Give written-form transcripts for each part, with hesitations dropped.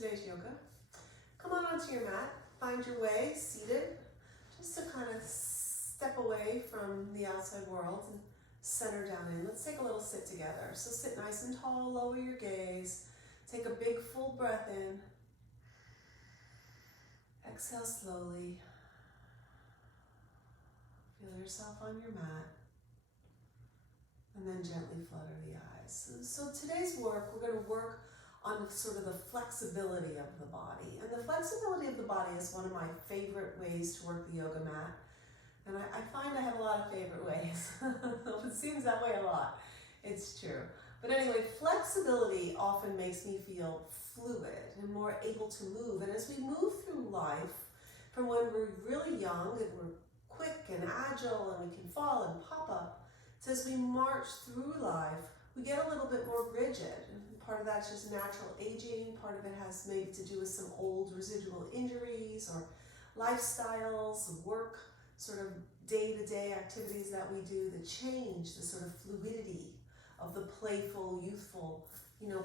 today's yoga. Come on onto your mat, find your way seated, just to kind of step away from the outside world and center down in. Let's take a little sit together. So sit nice and tall, lower your gaze, take a big full breath in, exhale slowly, feel yourself on your mat, and then gently flutter the eyes. So today's work, we're going to work on sort of the flexibility of the body. And the flexibility of the body is one of my favorite ways to work the yoga mat. And I find I have a lot of favorite ways. It seems that way a lot. It's true. But anyway, flexibility often makes me feel fluid and more able to move. And as we move through life, from when we're really young and we're quick and agile and we can fall and pop up, to as we march through life, we get a little bit more rigid. And part of that's just natural aging. Part of it has maybe to do with some old residual injuries or lifestyles, work, sort of day-to-day activities that we do that change the sort of fluidity of the playful, youthful,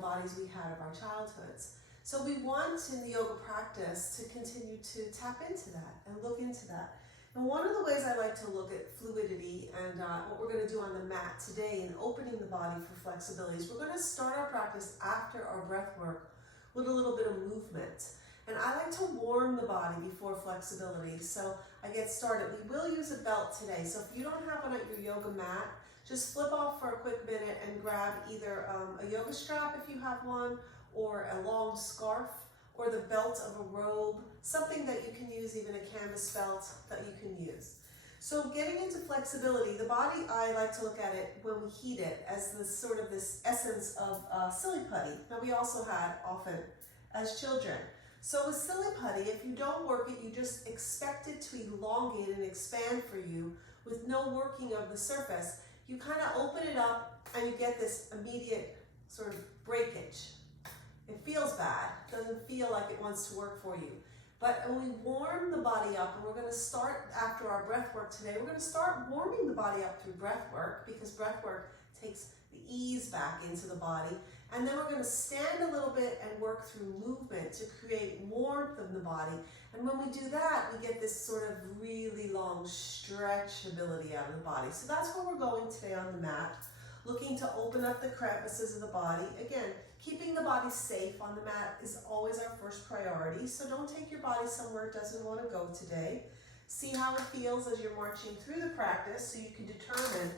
bodies we had of our childhoods. So we want in the yoga practice to continue to tap into that and look into that. And one of the ways I like to look at fluidity and what we're going to do on the mat today in opening the body for flexibility is we're going to start our practice after our breath work with a little bit of movement. And I like to warm the body before flexibility. So I get started. We will use a belt today. So if you don't have one at your yoga mat, just flip off for a quick minute and grab either a yoga strap if you have one, or a long scarf, or the belt of a robe, something that you can use, even a canvas belt that you can use. So getting into flexibility, the body, I like to look at it when we heat it as this essence of silly putty that we also had often as children. So with silly putty, if you don't work it, you just expect it to elongate and expand for you with no working of the surface. You kind of open it up and you get this immediate sort of breakage. It feels bad, doesn't feel like it wants to work for you. But when we warm the body up, and we're going to start after our breath work today, we're going to start warming the body up through breath work, because breath work takes the ease back into the body. And then we're going to stand a little bit and work through movement to create warmth of the body. And when we do that, we get this sort of really long stretchability out of the body. So that's where we're going today on the mat, looking to open up the crevices of the body. Again, keeping the body safe on the mat is always our first priority. So don't take your body somewhere it doesn't want to go today. See how it feels as you're marching through the practice so you can determine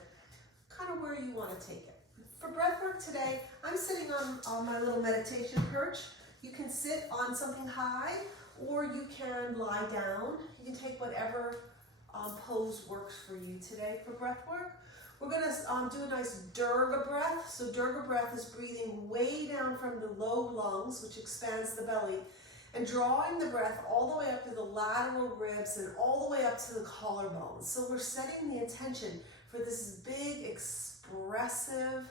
kind of where you want to take it. For breath work today, I'm sitting on my little meditation perch. You can sit on something high, or you can lie down. You can take whatever pose works for you today for breath work. We're going to do a nice Durga breath. So Durga breath is breathing way down from the low lungs, which expands the belly, and drawing the breath all the way up to the lateral ribs and all the way up to the collarbones. So we're setting the intention for this big, expressive,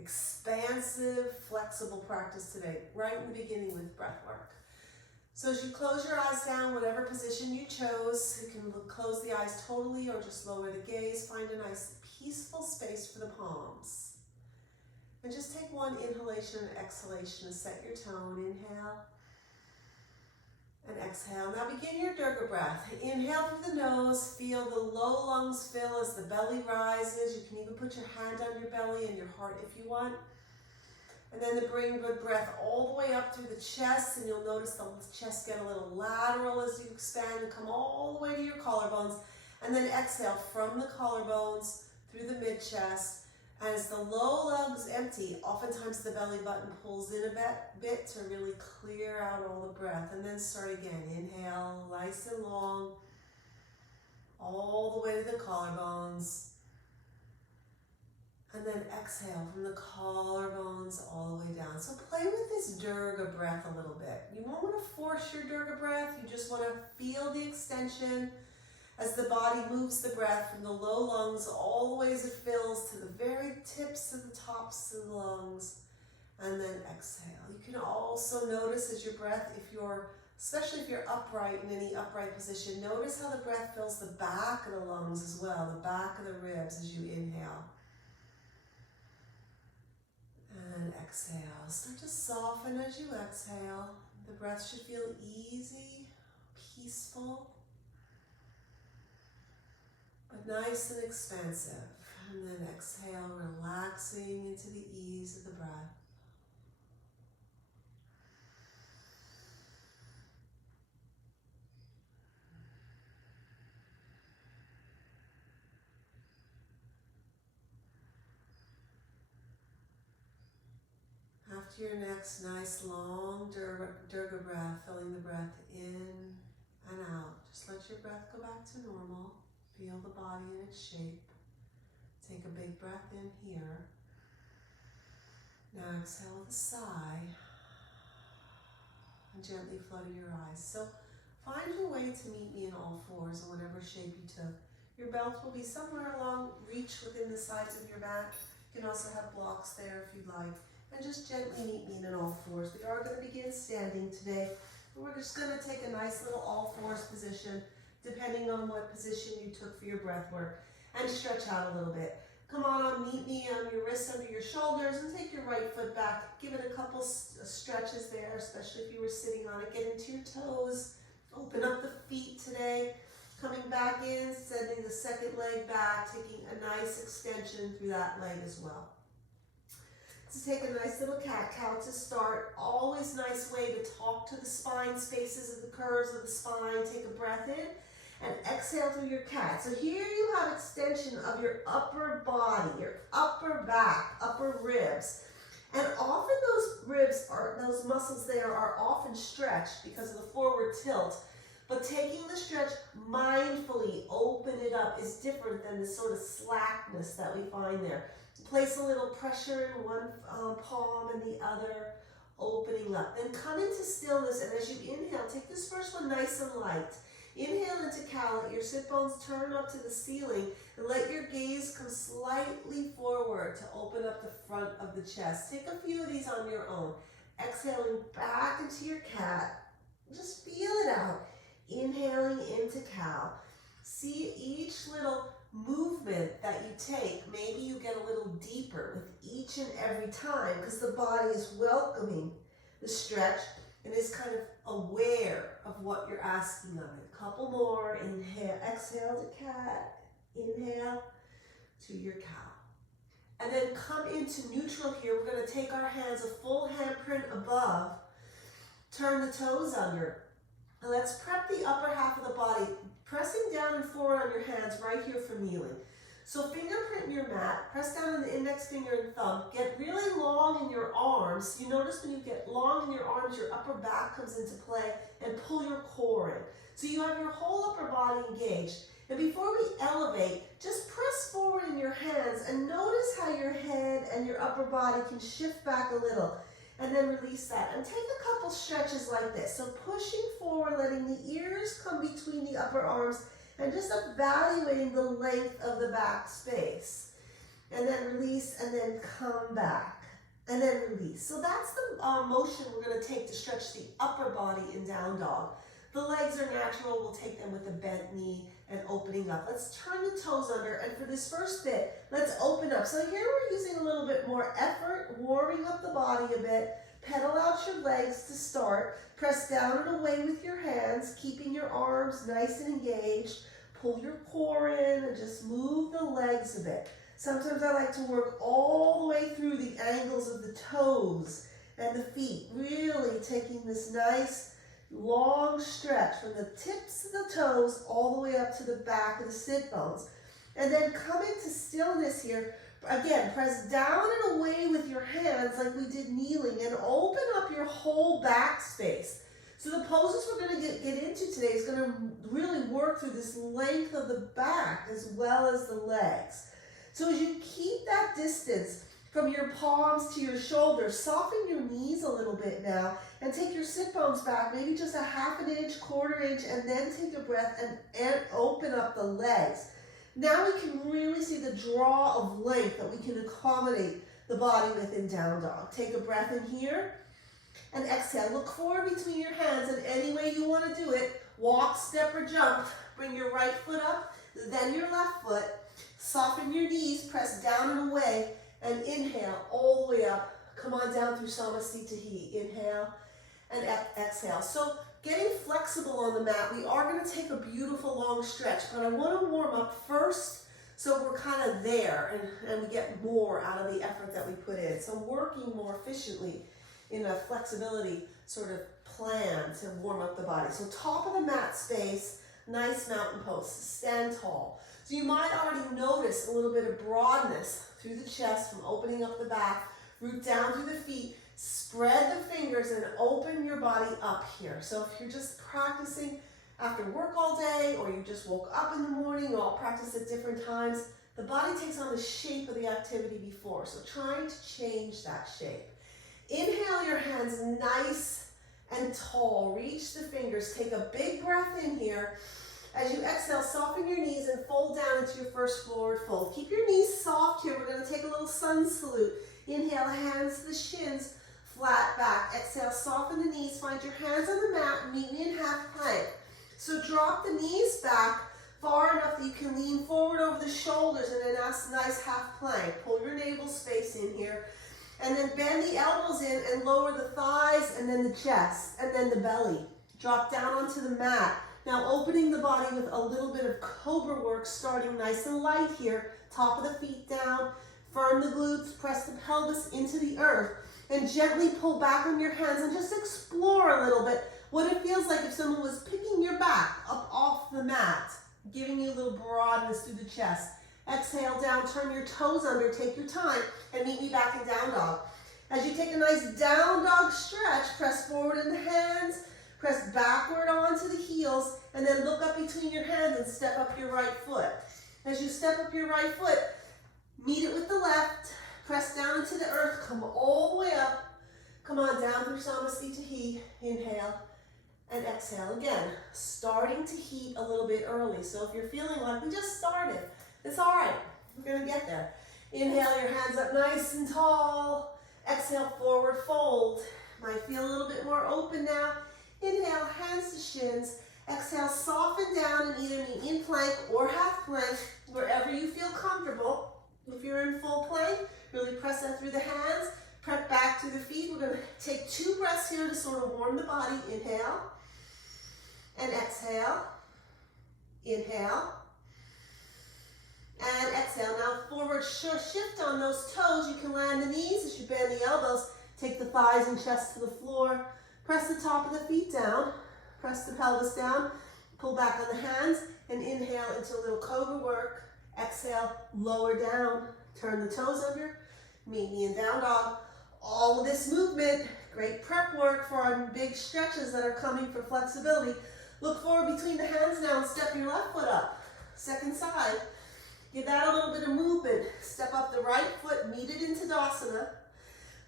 expansive, flexible practice today, right in the beginning with breath work. So as you close your eyes down, whatever position you chose, you can close the eyes totally or just lower the gaze. Find a nice peaceful space for the palms. And just take one inhalation and exhalation to set your tone. Inhale and exhale. Now begin your Durga breath. Inhale through the nose. Feel the low lungs fill as the belly rises. You can even put your hand on your belly and your heart if you want. And then bring the breath all the way up through the chest, and you'll notice the chest get a little lateral as you expand and come all the way to your collarbones. And then exhale from the collarbones through the mid-chest. As the low lungs empty, oftentimes the belly button pulls in a bit to really clear out all the breath. And then start again. Inhale, nice and long, all the way to the collarbones. And then exhale from the collarbones all the way down. So play with this Durga breath a little bit. You won't want to force your Durga breath. You just want to feel the extension as the body moves the breath from the low lungs all the way as it fills to the very tips of the tops of the lungs. And then exhale. You can also notice as your breath, especially if you're upright in any upright position, notice how the breath fills the back of the lungs as well, the back of the ribs as you inhale. And exhale. Start to soften as you exhale. The breath should feel easy, peaceful, but nice and expansive. And then exhale, relaxing into the ease of the breath. After your next nice long Durga breath, filling the breath in and out, just let your breath go back to normal. Feel the body in its shape. Take a big breath in here. Now exhale with a sigh and gently flutter your eyes. So find your way to meet me in all fours in whatever shape you took. Your belt will be somewhere along reach within the sides of your mat. You can also have blocks there if you'd like. And just gently meet me in all fours. We are going to begin standing today. And we're just going to take a nice little all fours position, depending on what position you took for your breath work, and stretch out a little bit. Come on, meet me on your wrists under your shoulders and take your right foot back. Give it a couple stretches there, especially if you were sitting on it. Get into your toes. Open up the feet today. Coming back in, sending the second leg back, taking a nice extension through that leg as well. So take a nice little cat-cow to start. Always nice way to talk to the spine spaces of the curves of the spine. Take a breath in and exhale through your cat. So here you have extension of your upper body, your upper back, upper ribs. And often those ribs, those muscles there are often stretched because of the forward tilt. But taking the stretch mindfully, open it up, is different than the sort of slackness that we find there. Place a little pressure in one palm and the other, opening up. Then come into stillness, and as you inhale, take this first one nice and light. Inhale into cow, let your sit bones turn up to the ceiling, and let your gaze come slightly forward to open up the front of the chest. Take a few of these on your own. Exhaling back into your cat. Just feel it out. Inhaling into cow. See each little movement that you take, maybe you get a little deeper with each and every time because the body is welcoming the stretch and is kind of aware of what you're asking of it. A couple more. Inhale, exhale to cat. Inhale to your cow. And then come into neutral here. We're going to take our hands a full handprint above. Turn the toes under. And let's prep the upper half of the body, pressing down and forward on your hands right here for kneeling. So fingerprint in your mat, press down on the index finger and thumb, get really long in your arms. You notice when you get long in your arms, your upper back comes into play, and pull your core in. So you have your whole upper body engaged. And before we elevate, just press forward in your hands and notice how your head and your upper body can shift back a little. And then release that. And take a couple stretches like this. So pushing forward, letting the ears come between the upper arms, and just evaluating the length of the back space. And then release, and then come back. And then release. So that's the motion we're going to take to stretch the upper body in down dog. The legs are natural. We'll take them with a bent knee and opening up. Let's turn the toes under, and for this first bit, let's open up. So here we're using a little bit more effort, warming up the body a bit. Pedal out your legs to start. Press down and away with your hands, keeping your arms nice and engaged. Pull your core in and just move the legs a bit. Sometimes I like to work all the way through the angles of the toes and the feet, really taking this nice long stretch from the tips of the toes all the way up to the back of the sit bones. And then come into stillness here. Again, press down and away with your hands like we did kneeling, and open up your whole back space. So the poses we're going to get into today is going to really work through this length of the back as well as the legs. So as you keep that distance from your palms to your shoulders, soften your knees a little bit now and take your sit bones back, maybe just a half an inch, quarter inch, and then take a breath and open up the legs. Now we can really see the draw of length that we can accommodate the body with in down dog. Take a breath in here and exhale. Look forward between your hands in any way you want to do it. Walk, step, or jump. Bring your right foot up, then your left foot. Soften your knees, press down and away, and inhale all the way up. Come on down through Samasthita. Inhale and exhale. So getting flexible on the mat, we are going to take a beautiful long stretch, but I want to warm up first so we're kind of there and we get more out of the effort that we put in. So working more efficiently in a flexibility sort of plan to warm up the body. So top of the mat space, nice mountain pose, stand tall. So you might already notice a little bit of broadness through the chest from opening up the back, root down through the feet, spread the fingers and open your body up here. So if you're just practicing after work all day, or you just woke up in the morning, you all practice at different times, the body takes on the shape of the activity before. So trying to change that shape. Inhale your hands nice and tall. Reach the fingers. Take a big breath in here. As you exhale, soften your knees and fold down into your first forward fold. Keep your knees soft here. We're going to take a little sun salute. Inhale, hands to the shins, flat back. Exhale, soften the knees. Find your hands on the mat. Meet me in half plank. So drop the knees back far enough that you can lean forward over the shoulders in a nice half plank. Pull your navel space in here. And then bend the elbows in and lower the thighs and then the chest and then the belly. Drop down onto the mat. Now opening the body with a little bit of cobra work, starting nice and light here. Top of the feet down. Firm the glutes. Press the pelvis into the earth. And gently pull back on your hands and just explore a little bit what it feels like if someone was picking your back up off the mat, giving you a little broadness through the chest. Exhale down, turn your toes under, take your time, and meet me back in down dog. As you take a nice down dog stretch, press forward in the hands, press backward onto the heels, and then look up between your hands and step up your right foot. As you step up your right foot, meet it with the left, press down into the earth, come all the way up. Come on, down through Samasthiti. Inhale and exhale. Again, starting to heat a little bit early. So if you're feeling like we just started, it's all right. We're going to get there. Inhale your hands up nice and tall. Exhale, forward fold. Might feel a little bit more open now. Inhale, hands to shins. Exhale, soften down and either meet in plank or half plank, wherever you feel comfortable. If you're in full plank, really press that through the hands. Prep back to the feet. We're going to take 2 breaths here to sort of warm the body. Inhale and exhale. Inhale and exhale. Now forward shift on those toes. You can land the knees as you bend the elbows. Take the thighs and chest to the floor. Press the top of the feet down. Press the pelvis down. Pull back on the hands and inhale into a little cobra work. Exhale, lower down. Turn the toes under. Meet me in down dog. All of this movement, great prep work for our big stretches that are coming for flexibility. Look forward between the hands now and step your left foot up. Second side. Give that a little bit of movement. Step up the right foot, meet it into Tadasana.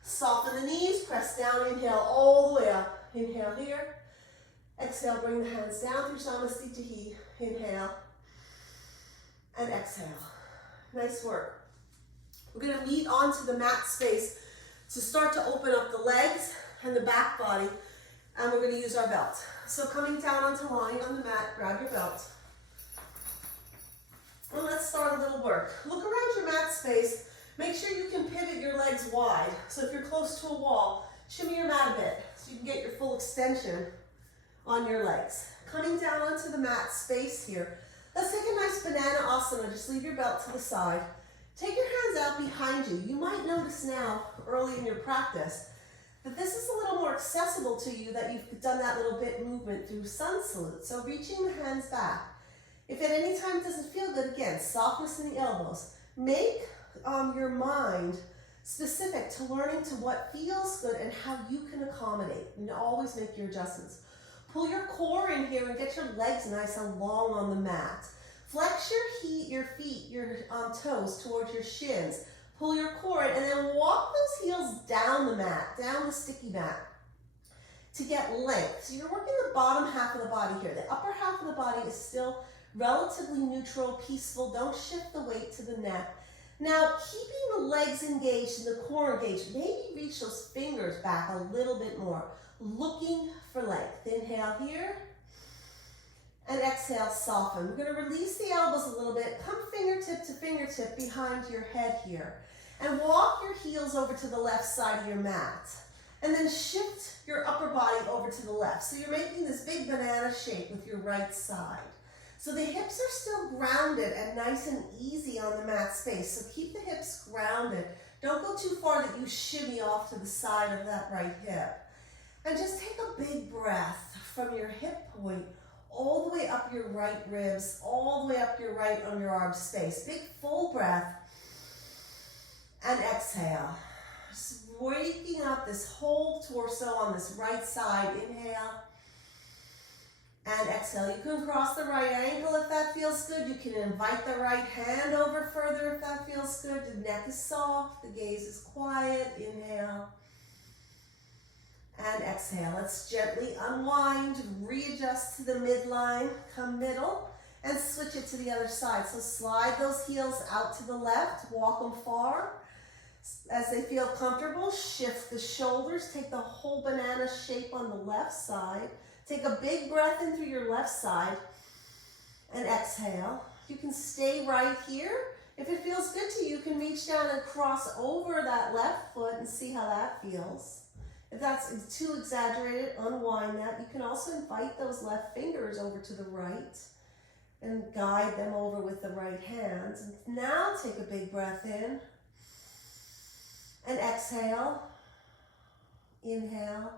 Soften the knees, press down, inhale all the way up. Inhale here. Exhale, bring the hands down through Samasthiti. Inhale and exhale. Nice work. We're going to meet onto the mat space to start to open up the legs and the back body, and we're going to use our belt. So coming down onto lying on the mat, grab your belt. And let's start a little work. Look around your mat space. Make sure you can pivot your legs wide. So if you're close to a wall, shimmy your mat a bit so you can get your full extension on your legs. Coming down onto the mat space here. Let's take a nice banana asana. Just leave your belt to the side. Take your hands out behind you. You might notice now, early in your practice, that this is a little more accessible to you, that you've done that little bit movement through sun salute. So reaching the hands back. If at any time it doesn't feel good, again, softness in the elbows. Make your mind specific to learning to what feels good and how you can accommodate, and always make your adjustments. Pull your core in here and get your legs nice and long on the mat. Flex your feet, your toes towards your shins. Pull your core in and then walk those heels down the mat, down the sticky mat to get length. So you're working the bottom half of the body here. The upper half of the body is still relatively neutral, peaceful. Don't shift the weight to the neck. Now, keeping the legs engaged and the core engaged, maybe reach those fingers back a little bit more, looking for length. Inhale here, and exhale, soften. We're going to release the elbows a little bit. Come fingertip to fingertip behind your head here, and walk your heels over to the left side of your mat. And then shift your upper body over to the left. So you're making this big banana shape with your right side. So the hips are still grounded and nice and easy on the mat space. So keep the hips grounded. Don't go too far that you shimmy off to the side of that right hip. And just take a big breath from your hip point all the way up your right ribs, all the way up your right underarm space. Big full breath. And exhale. Just waking up this whole torso on this right side. Inhale. And exhale. You can cross the right ankle if that feels good. You can invite the right hand over further if that feels good. The neck is soft. The gaze is quiet. Inhale. And exhale. Let's gently unwind, readjust to the midline, come middle, and switch it to the other side. So slide those heels out to the left, walk them far. As they feel comfortable, shift the shoulders, take the whole banana shape on the left side. Take a big breath in through your left side, and exhale. You can stay right here. If it feels good to you, you can reach down and cross over that left foot and see how that feels. If that's too exaggerated, unwind that. You can also invite those left fingers over to the right and guide them over with the right hands. And now take a big breath in and exhale. Inhale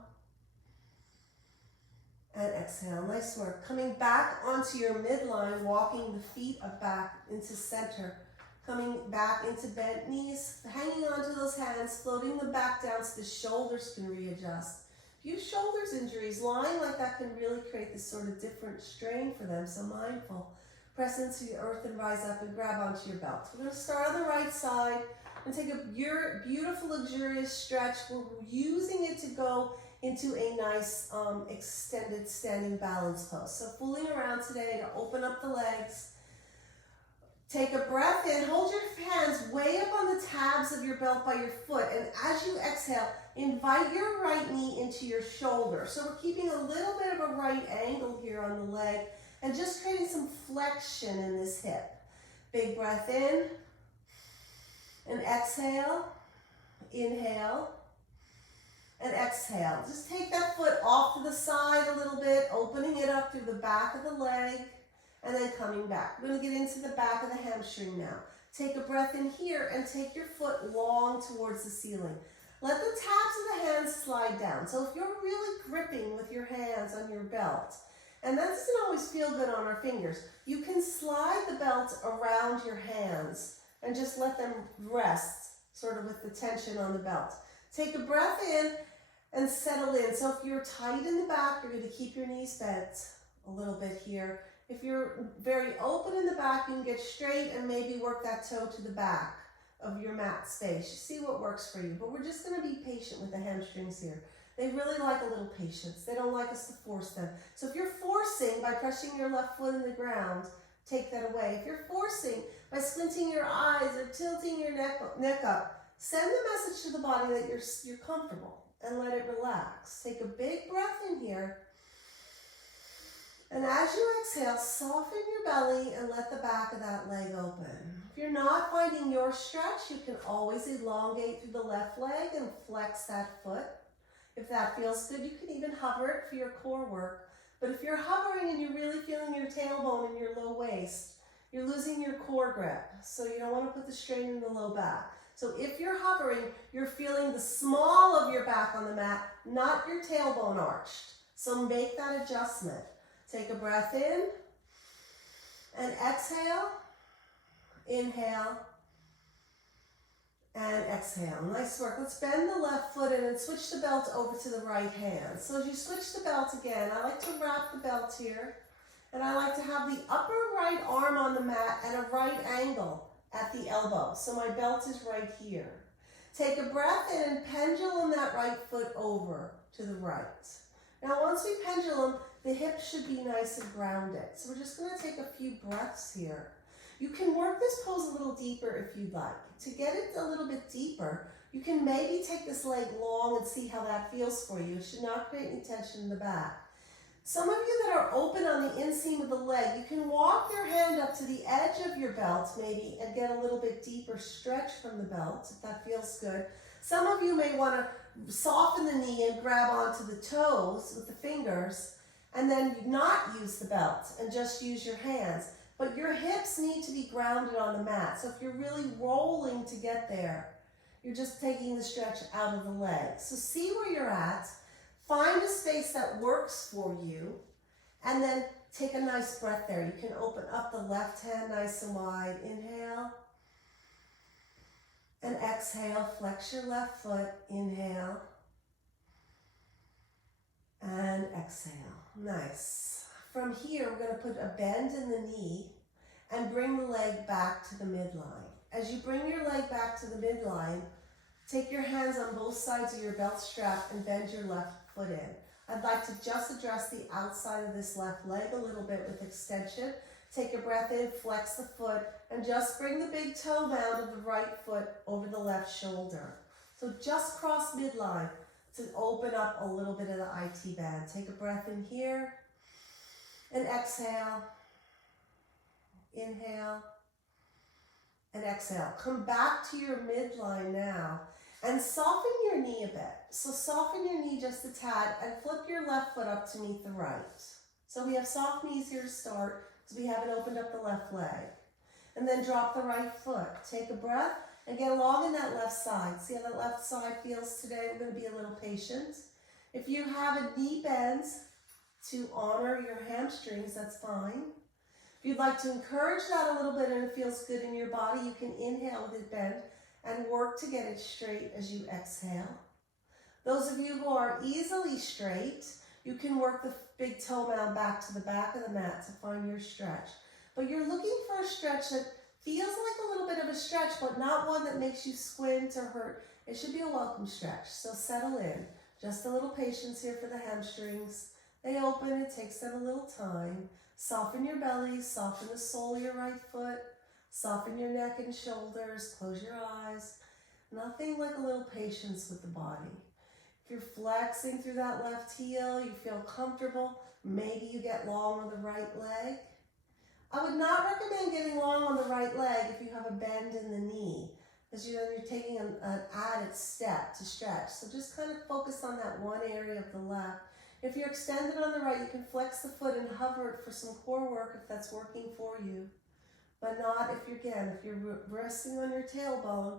and exhale. Nice work. Coming back onto your midline, walking the feet back into center. Coming back into bent knees, hanging onto those hands, floating them back down so the shoulders can readjust. If you have shoulders injuries, lying like that can really create this sort of different strain for them, so mindful. Press into the earth and rise up and grab onto your belt. We're going to start on the right side and take a beautiful, luxurious stretch. We're using it to go into a nice extended standing balance pose. So fooling around today to open up the legs. Take a breath in, hold your hands way up on the tabs of your belt by your foot, and as you exhale, invite your right knee into your shoulder. So we're keeping a little bit of a right angle here on the leg, and just creating some flexion in this hip. Big breath in, and exhale, inhale, and exhale. Just take that foot off to the side a little bit, opening it up through the back of the leg, and then coming back. We're going to get into the back of the hamstring now. Take a breath in here and take your foot long towards the ceiling. Let the tabs of the hands slide down. So if you're really gripping with your hands on your belt, and that doesn't always feel good on our fingers, you can slide the belt around your hands and just let them rest, sort of with the tension on the belt. Take a breath in and settle in. So if you're tight in the back, you're going to keep your knees bent a little bit here. If you're very open in the back, you can get straight and maybe work that toe to the back of your mat space. You see what works for you. But we're just going to be patient with the hamstrings here. They really like a little patience. They don't like us to force them. So if you're forcing by pressing your left foot in the ground, take that away. If you're forcing by squinting your eyes or tilting your neck up, send the message to the body that you're comfortable and let it relax. Take a big breath in here. And as you exhale, soften your belly and let the back of that leg open. If you're not finding your stretch, you can always elongate through the left leg and flex that foot. If that feels good, you can even hover it for your core work. But if you're hovering and you're really feeling your tailbone and your low waist, you're losing your core grip. So you don't want to put the strain in the low back. So if you're hovering, you're feeling the small of your back on the mat, not your tailbone arched. So make that adjustment. Take a breath in and exhale, inhale, and exhale. Nice work. Let's bend the left foot in and switch the belt over to the right hand. So as you switch the belt again, I like to wrap the belt here, and I like to have the upper right arm on the mat at a right angle at the elbow. So my belt is right here. Take a breath in and pendulum that right foot over to the right. Now once we pendulum, the hips should be nice and grounded. So we're just going to take a few breaths here. You can work this pose a little deeper if you'd like. To get it a little bit deeper, you can maybe take this leg long and see how that feels for you. It should not create any tension in the back. Some of you that are open on the inseam of the leg, you can walk your hand up to the edge of your belt maybe and get a little bit deeper stretch from the belt if that feels good. Some of you may want to soften the knee and grab onto the toes with the fingers, and then not use the belt and just use your hands. But your hips need to be grounded on the mat. So if you're really rolling to get there, you're just taking the stretch out of the leg. So see where you're at, find a space that works for you, and then take a nice breath there. You can open up the left hand nice and wide. Inhale. And exhale, flex your left foot. Inhale. And exhale. Nice. From here, we're going to put a bend in the knee and bring the leg back to the midline. As you bring your leg back to the midline, take your hands on both sides of your belt strap and bend your left foot in. I'd like to just address the outside of this left leg a little bit with extension. Take a breath in, flex the foot, and just bring the big toe mound of the right foot over the left shoulder. So just cross midline to open up a little bit of the IT band. Take a breath in here and exhale. Inhale and exhale. Come back to your midline now and soften your knee a bit. So soften your knee just a tad and flip your left foot up to meet the right. So we have soft knees here to start because we haven't opened up the left leg. And then drop the right foot. Take a breath and get along in that left side. See how that left side feels today? We're going to be a little patient. If you have a knee bend to honor your hamstrings, that's fine. If you'd like to encourage that a little bit and it feels good in your body, you can inhale with it bent and work to get it straight as you exhale. Those of you who are easily straight, you can work the big toe mound back to the back of the mat to find your stretch. But you're looking for a stretch that feels like a little bit of a stretch, but not one that makes you squint or hurt. It should be a welcome stretch, so settle in. Just a little patience here for the hamstrings. They open, it takes them a little time. Soften your belly, soften the sole of your right foot, soften your neck and shoulders, close your eyes. Nothing like a little patience with the body. If you're flexing through that left heel, you feel comfortable, maybe you get long on the right leg. I would not recommend getting long on the right leg if you have a bend in the knee, because you're taking an added step to stretch. So just kind of focus on that one area of the left. If you're extended on the right, you can flex the foot and hover it for some core work if that's working for you. But not if you're resting on your tailbone,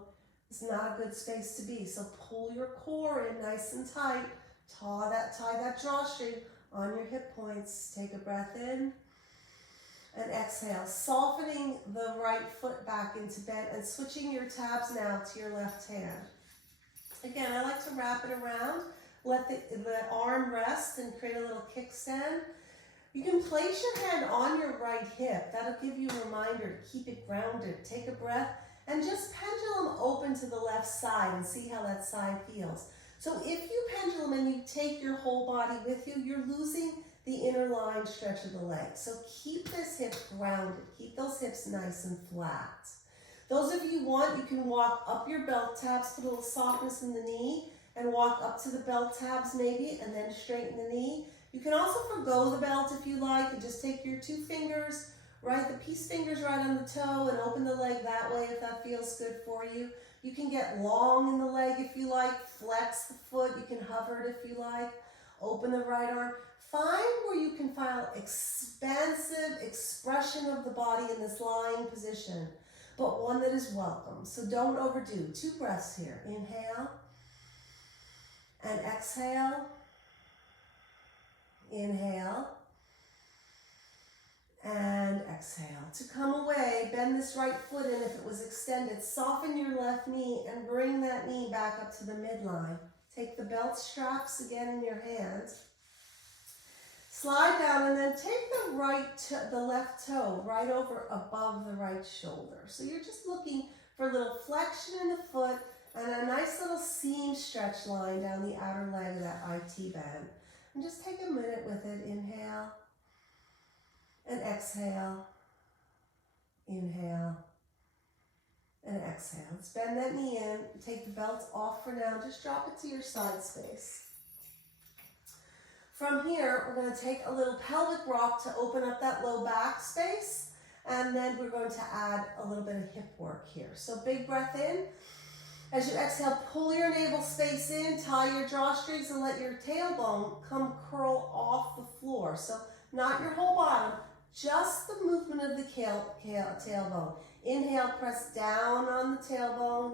it's not a good space to be. So pull your core in nice and tight. Tie that drawstring on your hip points. Take a breath in and exhale. Softening the right foot back into bend and switching your tabs now to your left hand. Again, I like to wrap it around. Let the arm rest and create a little kickstand. You can place your hand on your right hip. That'll give you a reminder to keep it grounded. Take a breath and just pendulum open to the left side and see how that side feels. So if you pendulum and you take your whole body with you, you're losing the inner line stretch of the leg. So keep this hip grounded. Keep those hips nice and flat. Those of you who want, you can walk up your belt tabs, put a little softness in the knee, and walk up to the belt tabs maybe, and then straighten the knee. You can also forgo the belt if you like, and just take your two fingers, right, the peace fingers right on the toe, and open the leg that way if that feels good for you. You can get long in the leg if you like, flex the foot, you can hover it if you like, open the right arm. Find where you can find expansive expression of the body in this lying position, but one that is welcome. So don't overdo. 2 breaths here. Inhale and exhale. Inhale and exhale. To come away, bend this right foot in if it was extended. Soften your left knee and bring that knee back up to the midline. Take the belt straps again in your hands. Slide down and then take the left toe right over above the right shoulder. So you're just looking for a little flexion in the foot and a nice little seam stretch line down the outer leg of that IT band. And just take a minute with it. Inhale and exhale. Inhale and exhale. Let's bend that knee in. Take the belt off for now. Just drop it to your side space. From here, we're going to take a little pelvic rock to open up that low back space. And then we're going to add a little bit of hip work here. So big breath in. As you exhale, pull your navel space in, tie your drawstrings, and let your tailbone come curl off the floor. So not your whole bottom, just the movement of the tailbone. Inhale, press down on the tailbone.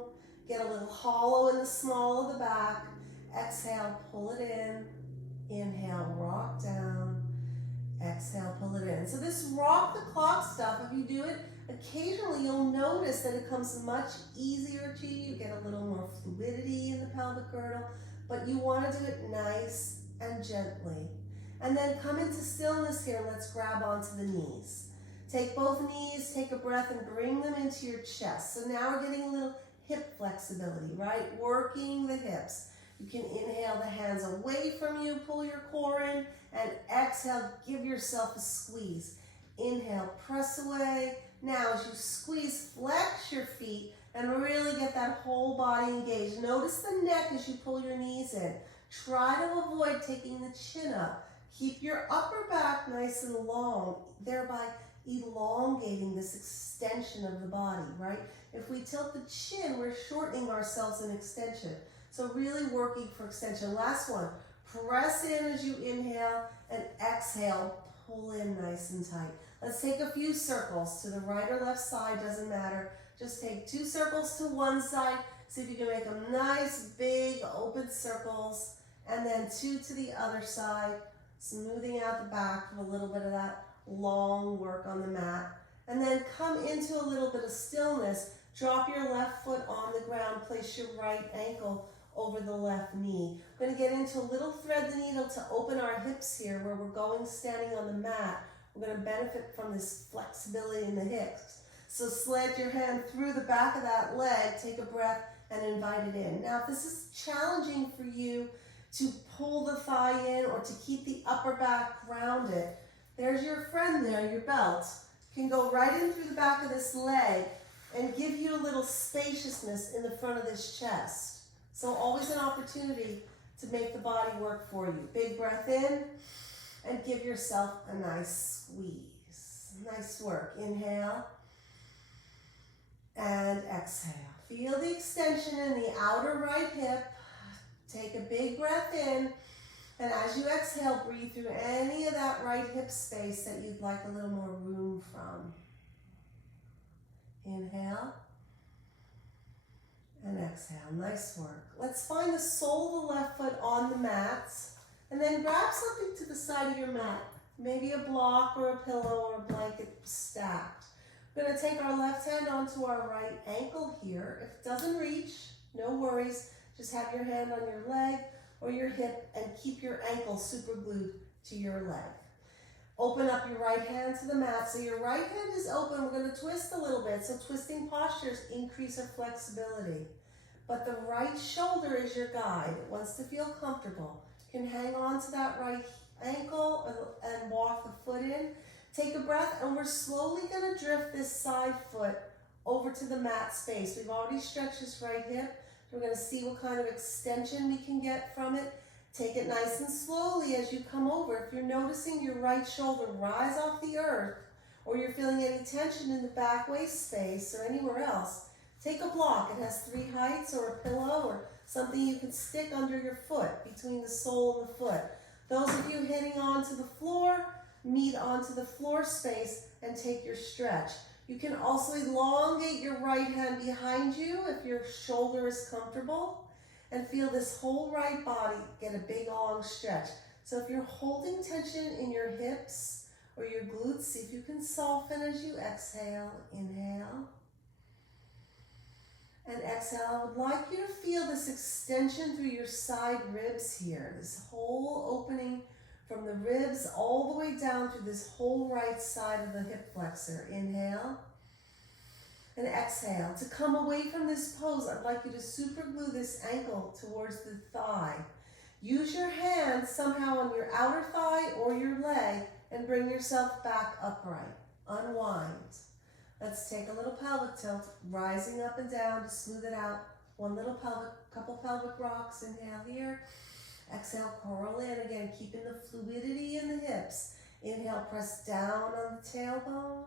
Get a little hollow in the small of the back. Exhale, pull it in. Inhale, rock down. Exhale, pull it in. So this rock the clock stuff, if you do it occasionally, you'll notice that it comes much easier to you. You get a little more fluidity in the pelvic girdle, but you want to do it nice and gently. And then come into stillness here. Let's grab onto the knees. Take both knees, take a breath, and bring them into your chest. So now we're getting a little hip flexibility, right? Working the hips. You can inhale the hands away from you, pull your core in, and exhale, give yourself a squeeze. Inhale, press away. Now as you squeeze, flex your feet and really get that whole body engaged. Notice the neck as you pull your knees in. Try to avoid taking the chin up. Keep your upper back nice and long, thereby elongating this extension of the body, right? If we tilt the chin, we're shortening ourselves in extension. So really working for extension. Last one, press in as you inhale and exhale, pull in nice and tight. Let's take a few circles to the right or left side, doesn't matter. Just take 2 circles to one side. See if you can make them nice, big, open circles. And then 2 to the other side, smoothing out the back for a little bit of that long work on the mat. And then come into a little bit of stillness. Drop your left foot on the ground. Place your right ankle over the left knee. We're going to get into a little thread the needle to open our hips here where we're going standing on the mat. We're going to benefit from this flexibility in the hips. So slide your hand through the back of that leg, take a breath, and invite it in. Now, if this is challenging for you to pull the thigh in or to keep the upper back grounded, there's your friend there, your belt. You can go right in through the back of this leg and give you a little spaciousness in the front of this chest. So always an opportunity to make the body work for you. Big breath in and give yourself a nice squeeze. Nice work. Inhale and exhale. Feel the extension in the outer right hip. Take a big breath in, and as you exhale, breathe through any of that right hip space that you'd like a little more room from. Inhale and exhale. Nice work. Let's find the sole of the left foot on the mat, and then grab something to the side of your mat. Maybe a block or a pillow or a blanket stacked. We're going to take our left hand onto our right ankle here. If it doesn't reach, no worries. Just have your hand on your leg or your hip and keep your ankle super glued to your leg. Open up your right hand to the mat. So your right hand is open. We're going to twist a little bit. So twisting postures increase our flexibility. But the right shoulder is your guide. It wants to feel comfortable. You can hang on to that right ankle and walk the foot in. Take a breath, and we're slowly going to drift this side foot over to the mat space. We've already stretched this right hip. We're going to see what kind of extension we can get from it. Take it nice and slowly as you come over. If you're noticing your right shoulder rise off the earth, or you're feeling any tension in the back waist space or anywhere else, take a block. It has 3 heights or a pillow or something you can stick under your foot, between the sole and the foot. Those of you heading onto the floor, meet onto the floor space and take your stretch. You can also elongate your right hand behind you if your shoulder is comfortable, and feel this whole right body get a big long stretch. So if you're holding tension in your hips or your glutes, see if you can soften as you exhale. Inhale and exhale. I would like you to feel this extension through your side ribs here, this whole opening from the ribs all the way down through this whole right side of the hip flexor. Inhale and exhale. To come away from this pose, I'd like you to super glue this ankle towards the thigh. Use your hand somehow on your outer thigh or your leg and bring yourself back upright. Unwind. Let's take a little pelvic tilt, rising up and down to smooth it out. Couple pelvic rocks. Inhale here. Exhale, coral in again, keeping the fluidity in the hips. Inhale, press down on the tailbone.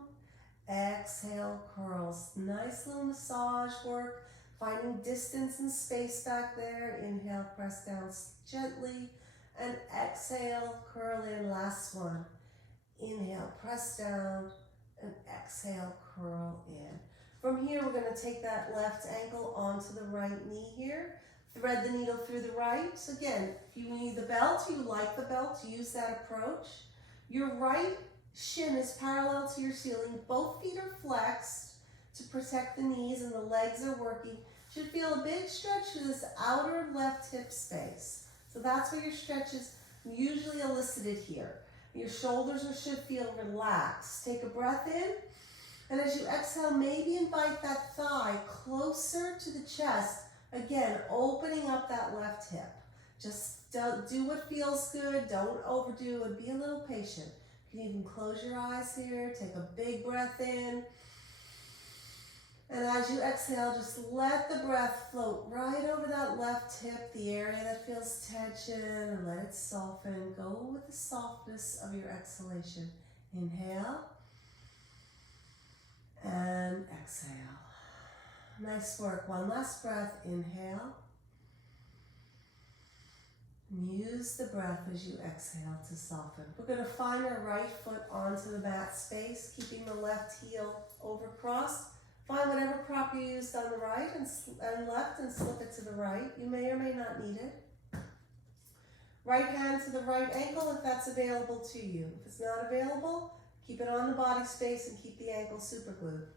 Exhale, curls. Nice little massage work. Finding distance and space back there. Inhale, press down gently. And exhale, curl in. Last one. Inhale, press down. And exhale, curl in. From here, we're going to take that left ankle onto the right knee here. Thread the needle through the right. So again, if you need the belt, you like the belt, use that approach. Your right shin is parallel to your ceiling. Both feet are flexed to protect the knees and the legs are working. Should feel a big stretch to this outer left hip space. So that's where your stretch is usually elicited here. Your shoulders should feel relaxed. Take a breath in. And as you exhale, maybe invite that thigh closer to the chest. Again, opening up that left hip. Just do what feels good. Don't overdo it. Be a little patient. You can even close your eyes here. Take a big breath in. And as you exhale, just let the breath float right over that left hip, the area that feels tension, and let it soften. Go with the softness of your exhalation. Inhale. And exhale. Nice work. One last breath. Inhale. And use the breath as you exhale to soften. We're going to find our right foot onto the mat space, keeping the left heel over crossed. Find whatever prop you used on the right and left and slip it to the right. You may or may not need it. Right hand to the right ankle if that's available to you. If it's not available, keep it on the body space and keep the ankle super glued.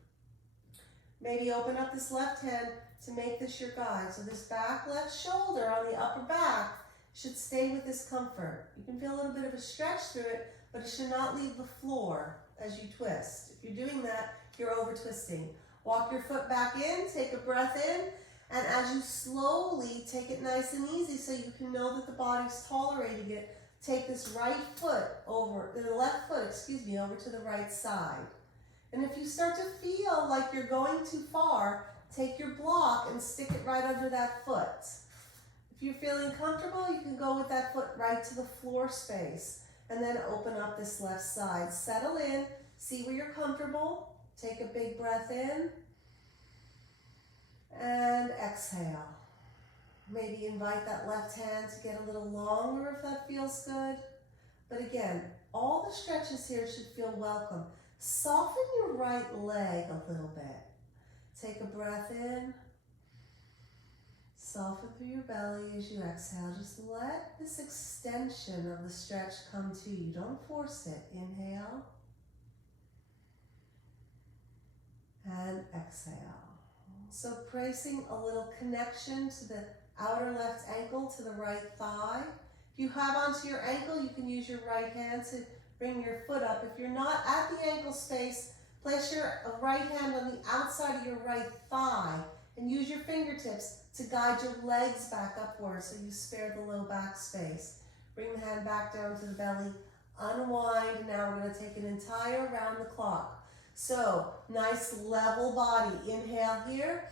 Maybe open up this left hand to make this your guide. So this back left shoulder on the upper back should stay with this comfort. You can feel a little bit of a stretch through it, but it should not leave the floor as you twist. If you're doing that, you're over twisting. Walk your foot back in, take a breath in, and as you slowly take it nice and easy so you can know that the body's tolerating it, take this right foot over, the left foot, over to the right side. And if you start to feel like you're going too far, take your block and stick it right under that foot. If you're feeling comfortable, you can go with that foot right to the floor space and then open up this left side. Settle in, see where you're comfortable. Take a big breath in and exhale. Maybe invite that left hand to get a little longer if that feels good. But again, all the stretches here should feel welcome. Soften your right leg a little bit. Take a breath in. Soften through your belly as you exhale. Just let this extension of the stretch come to you. Don't force it. Inhale. And exhale. So placing a little connection to the outer left ankle to the right thigh. If you have onto your ankle, you can use your right hand to bring your foot up. If you're not at the ankle space, place your right hand on the outside of your right thigh and use your fingertips to guide your legs back upwards so you spare the low back space. Bring the hand back down to the belly, unwind. Now we're going to take an entire round the clock. So, nice level body. Inhale here.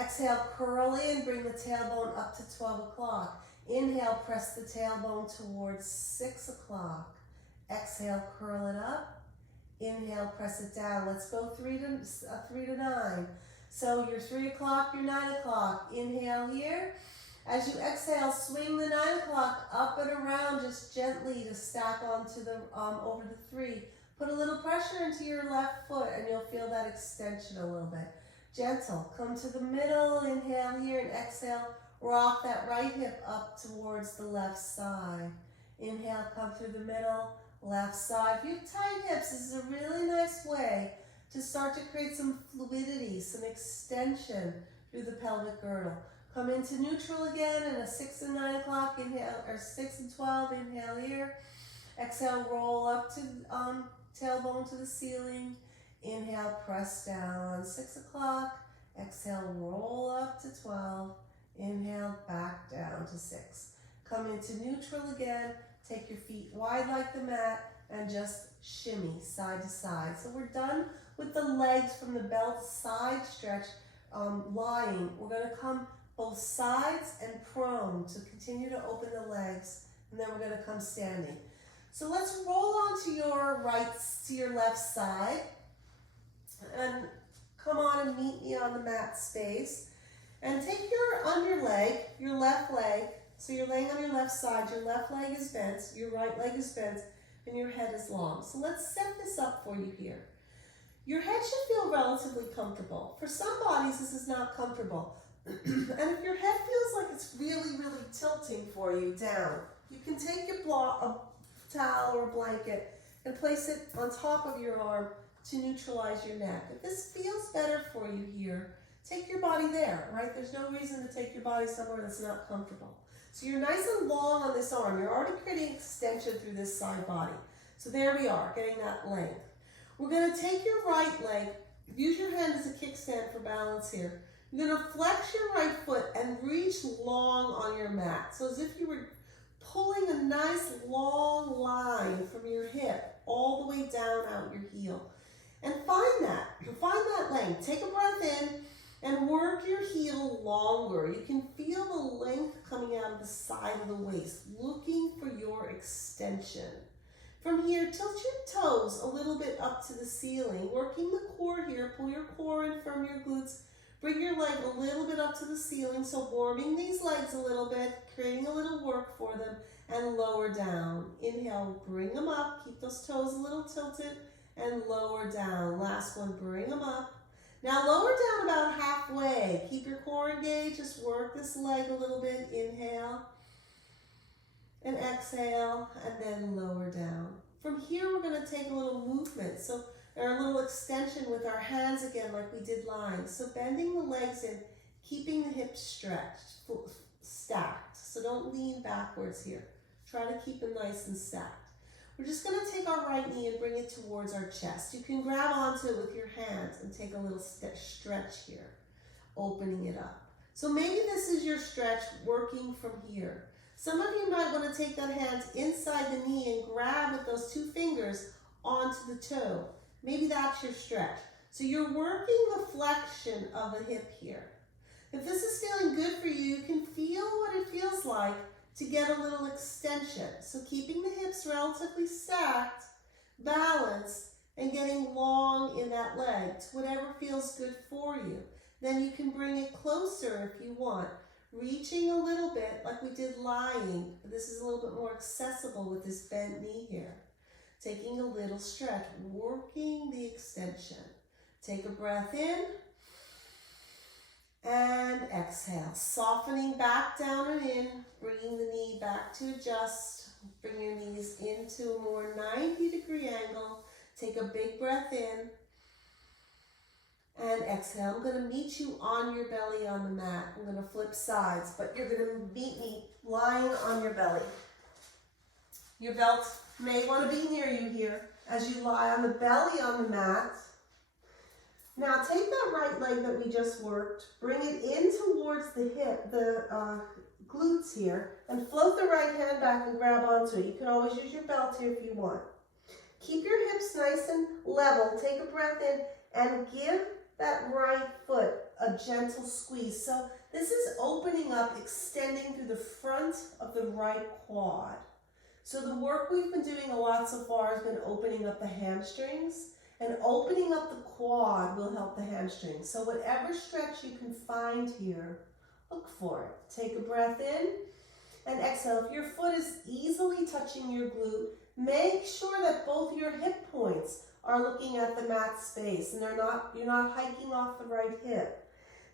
Exhale, curl in. Bring the tailbone up to 12 o'clock. Inhale, press the tailbone towards 6 o'clock. Exhale, curl it up. Inhale, press it down. Let's go 3 to 9. So, your 3 o'clock, your 9 o'clock. Inhale here. As you exhale, swing the 9 o'clock up and around just gently to stack onto the over the 3. Put a little pressure into your left foot and you'll feel that extension a little bit. Gentle. Come to the middle. Inhale here and exhale. Rock that right hip up towards the left side. Inhale, come through the middle. Left side. If you have tight hips, this is a really nice way to start to create some fluidity, some extension through the pelvic girdle. Come into neutral again in a 6 and 9 o'clock. Inhale, or 6 and 12. Inhale here. Exhale, roll up to tailbone to the ceiling. Inhale, press down, 6 o'clock. Exhale, roll up to 12. Inhale, back down to 6. Come into neutral again. Take your feet wide like the mat and just shimmy side to side. So we're done with the legs from the belt side stretch lying. We're going to come both sides and prone to continue to open the legs, and then we're going to come standing. So let's roll onto your left side and come on and meet me on the mat space. And take your underleg, your left leg, so you're laying on your left side, your left leg is bent, your right leg is bent, and your head is long. So let's set this up for you here. Your head should feel relatively comfortable. For some bodies, this is not comfortable. And if your head feels like it's really, really tilting for you down, you can take a towel or a blanket and place it on top of your arm to neutralize your neck. If this feels better for you here, take your body there, right? There's no reason to take your body somewhere that's not comfortable. So you're nice and long on this arm. You're already creating extension through this side body. So there we are, getting that length. We're going to take your right leg, use your hand as a kickstand for balance here. You're going to flex your right foot and reach long on your mat. So as if you were pulling a nice long line from your hip all the way down out your heel. And find that length. Take a breath in and work your heel longer. You can feel the length coming out of the side of the waist, looking for your extension. From here, tilt your toes a little bit up to the ceiling, working the core here. Pull your core in from your glutes. Bring your leg a little bit up to the ceiling, so warming these legs a little bit, creating a little work for them, and lower down. Inhale, bring them up. Keep those toes a little tilted, and lower down. Last one, bring them up. Now lower down about halfway. Keep your core engaged. Just work this leg a little bit. Inhale and exhale, and then lower down. From here, we're going to take a little movement. So or a little extension with our hands again, like we did lying. So bending the legs in, keeping the hips stretched, stacked. So don't lean backwards here. Try to keep them nice and stacked. We're just going to take our right knee and bring it towards our chest. You can grab onto it with your hands and take a little stretch here, opening it up. So maybe this is your stretch working from here. Some of you might want to take that hand inside the knee and grab with those two fingers onto the toe. Maybe that's your stretch. So you're working the flexion of the hip here. If this is feeling good for you, you can feel what it feels like to get a little extension. So keeping the hips relatively stacked, balanced, and getting long in that leg to whatever feels good for you. Then you can bring it closer if you want, reaching a little bit like we did lying, but this is a little bit more accessible with this bent knee here. Taking a little stretch, working the extension. Take a breath in and exhale. Softening back down and in, bringing the knee back to adjust. Bring your knees into a more 90-degree angle. Take a big breath in and exhale. I'm going to meet you on your belly on the mat. I'm going to flip sides, but you're going to meet me lying on your belly. Your belt may want to be near you here as you lie on the belly on the mat. Now take that right leg that we just worked, bring it in towards the hip, the glutes here, and float the right hand back and grab onto it. You can always use your belt here if you want. Keep your hips nice and level. Take a breath in and give that right foot a gentle squeeze. So this is opening up, extending through the front of the right quad. So the work we've been doing a lot so far has been opening up the hamstrings, and opening up the quad will help the hamstrings. So whatever stretch you can find here, look for it. Take a breath in and exhale. If your foot is easily touching your glute, make sure that both your hip points are looking at the mat space and you're not hiking off the right hip.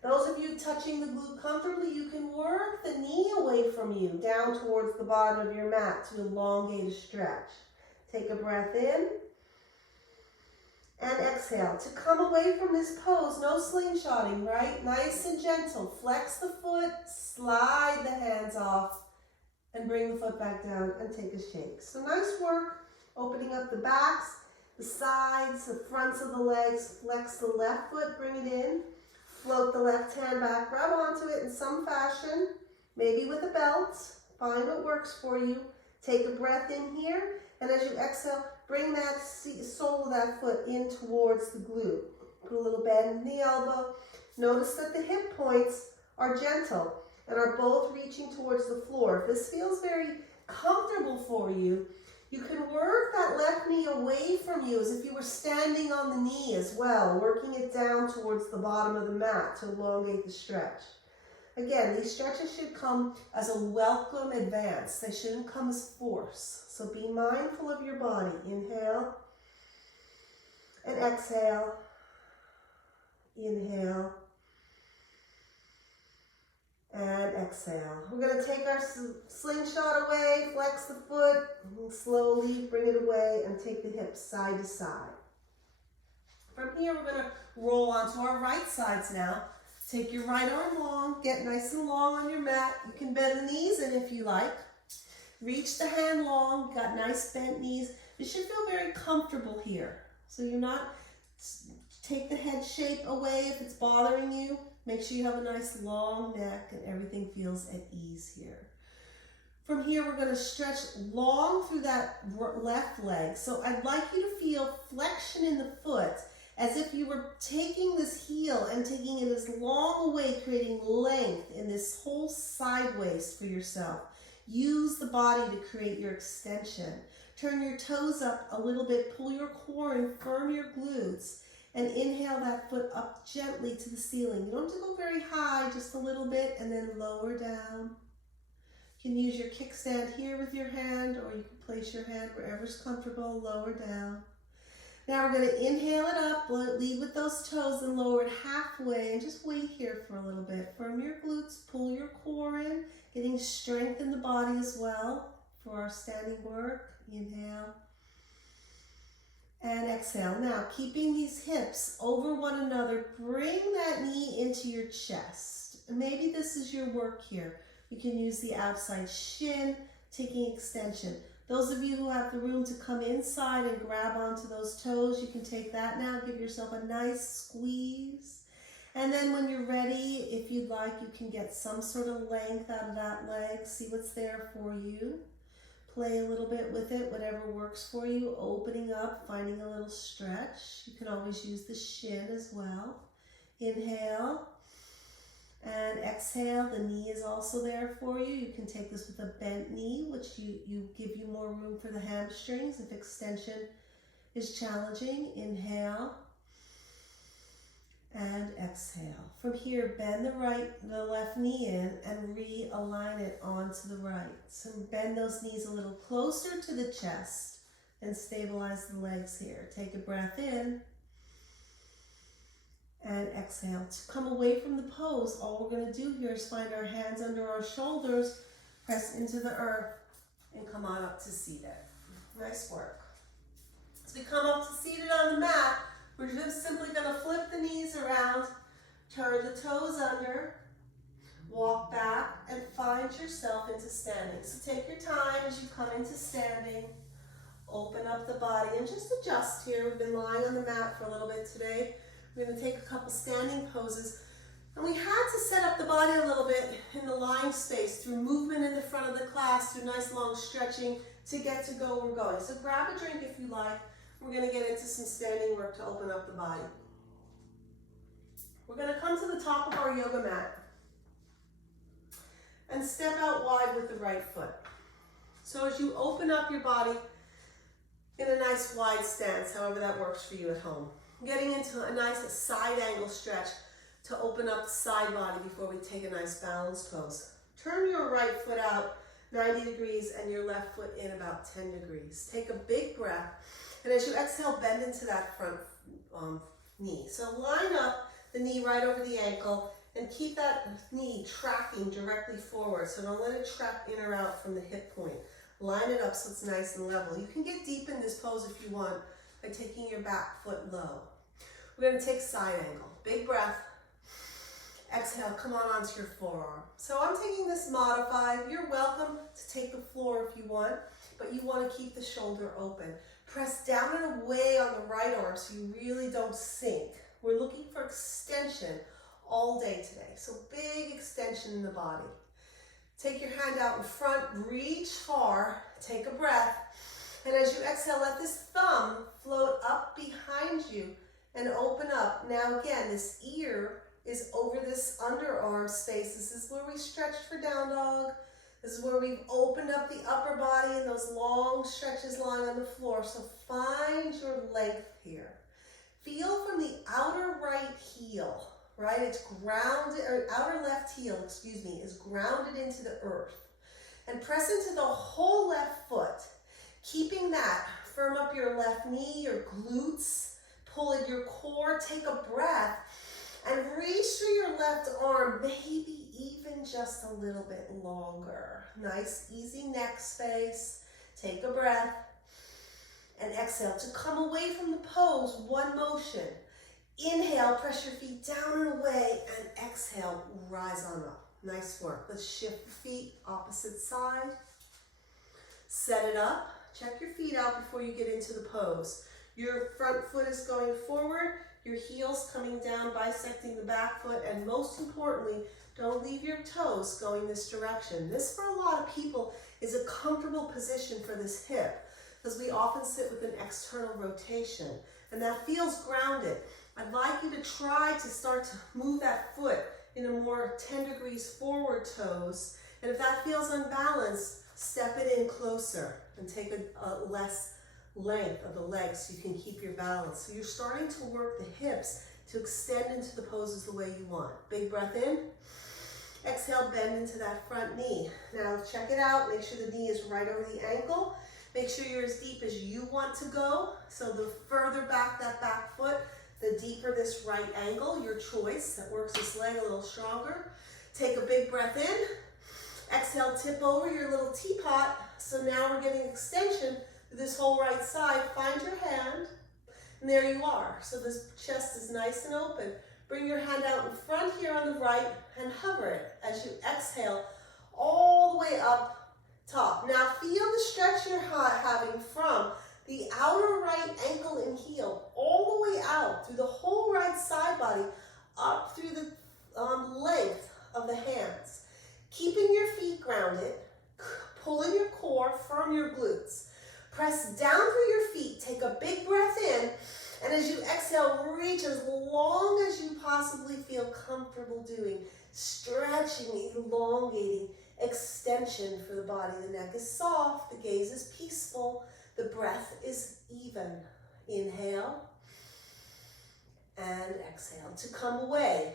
Those of you touching the glute comfortably, you can work the knee away from you down towards the bottom of your mat to elongate a stretch. Take a breath in and exhale. To come away from this pose, no slingshotting, right? Nice and gentle. Flex the foot, slide the hands off, and bring the foot back down and take a shake. So nice work, opening up the backs, the sides, the fronts of the legs. Flex the left foot, bring it in. Float the left hand back, grab onto it in some fashion, maybe with a belt. Find what works for you. Take a breath in here, and as you exhale, bring that sole of that foot in towards the glute. Put a little bend in the elbow. Notice that the hip points are gentle and are both reaching towards the floor. If this feels very comfortable for you, you can work that left knee away from you as if you were standing on the knee as well, working it down towards the bottom of the mat to elongate the stretch. Again, these stretches should come as a welcome advance. They shouldn't come as force. So be mindful of your body. Inhale and exhale. Inhale and exhale. We're going to take our slingshot away, flex the foot, and slowly bring it away and take the hips side to side. From here, we're going to roll onto our right sides now. Take your right arm long, get nice and long on your mat. You can bend the knees in if you like. Reach the hand long, got nice bent knees. You should feel very comfortable here. So you're not, take the head shape away if it's bothering you. Make sure you have a nice long neck and everything feels at ease here. From here, we're going to stretch long through that left leg. So I'd like you to feel flexion in the foot, as if you were taking this heel and taking it as long away, creating length in this whole sideways for yourself. Use the body to create your extension. Turn your toes up a little bit, pull your core and firm your glutes, and inhale that foot up gently to the ceiling. You don't have to go very high, just a little bit, and then lower down. You can use your kickstand here with your hand, or you can place your hand wherever's comfortable, lower down. Now we're going to inhale it up, lead with those toes and lower it halfway, and just wait here for a little bit. Firm your glutes, pull your core in, getting strength in the body as well for our standing work. Inhale and exhale. Now, keeping these hips over one another, bring that knee into your chest. And maybe this is your work here. You can use the outside shin, taking extension. Those of you who have the room to come inside and grab onto those toes, you can take that now. Give yourself a nice squeeze. And then when you're ready, if you'd like, you can get some sort of length out of that leg. See what's there for you. Play a little bit with it, whatever works for you. Opening up, finding a little stretch. You can always use the shin as well. Inhale and exhale. The knee is also there for you. You can take this with a bent knee, which you give you more room for the hamstrings if extension is challenging. Inhale and exhale. From here, bend the left knee in and realign it onto the right. So bend those knees a little closer to the chest and stabilize the legs here. Take a breath in and exhale. To come away from the pose, all we're going to do here is find our hands under our shoulders, press into the earth, and come on up to seated. Nice work. As we come up to seated on the mat, we're just simply going to flip the knees around, turn the toes under, walk back, and find yourself into standing. So take your time as you come into standing. Open up the body and just adjust here. We've been lying on the mat for a little bit today. We're going to take a couple standing poses. And we had to set up the body a little bit in the lying space through movement in the front of the class, through nice long stretching to get to go where we're going. So grab a drink if you like. We're going to get into some standing work to open up the body. We're going to come to the top of our yoga mat and step out wide with the right foot. So as you open up your body in a nice wide stance, however that works for you at home, getting into a nice side angle stretch to open up the side body before we take a nice balanced pose. Turn your right foot out 90 degrees and your left foot in about 10 degrees. Take a big breath. And as you exhale, bend into that front knee. So line up the knee right over the ankle and keep that knee tracking directly forward. So don't let it track in or out from the hip point. Line it up so it's nice and level. You can get deep in this pose if you want by taking your back foot low. We're going to take side angle. Big breath. Exhale, come on onto your forearm. So I'm taking this modified. You're welcome to take the floor if you want, but you want to keep the shoulder open. Press down and away on the right arm so you really don't sink. We're looking for extension all day today. So big extension in the body. Take your hand out in front, reach far, take a breath. And as you exhale, let this thumb float up behind you and open up. Now again, this ear is over this underarm space. This is where we stretched for down dog. This is where we've opened up the upper body and those long stretches lying on the floor. So find your length here. Feel from the outer right heel right? It's grounded, or outer left heel, excuse me, is grounded into the earth. And press into the whole left foot, keeping that. Firm up your left knee, your glutes, pull in your core, take a breath, and reach through your left arm, maybe even just a little bit longer. Nice, easy neck space. Take a breath, and exhale to come away from the pose, one motion. Inhale, press your feet down and away, and exhale, rise on up. Nice work. Let's shift the feet, opposite side. Set it up. Check your feet out before you get into the pose. Your front foot is going forward, your heels coming down, bisecting the back foot, and most importantly, don't leave your toes going this direction. This, for a lot of people, is a comfortable position for this hip, because we often sit with an external rotation, and that feels grounded. I'd like you to try to start to move that foot in a more 10 degrees forward toes, and if that feels unbalanced, step it in closer and take a less length of the legs so you can keep your balance. So you're starting to work the hips to extend into the poses the way you want. Big breath in. Exhale, bend into that front knee. Now check it out. Make sure the knee is right over the ankle. Make sure you're as deep as you want to go. So the further back that back foot, the deeper this right angle, your choice. That works this leg a little stronger. Take a big breath in. Exhale, tip over your little teapot. So now we're getting extension to this whole right side. Find your hand, and there you are. So this chest is nice and open. Bring your hand out in front here on the right and hover it as you exhale all the way up top. Now feel the stretch you're having from the outer right ankle and heel all the way out through the whole right side body, up through the length of the hands. Keeping your feet grounded, pulling your core, firm your glutes. Press down through your feet, take a big breath in, and as you exhale, reach as long as you possibly feel comfortable doing. Stretching, elongating, extension for the body. The neck is soft, the gaze is peaceful, the breath is even. Inhale and exhale to come away.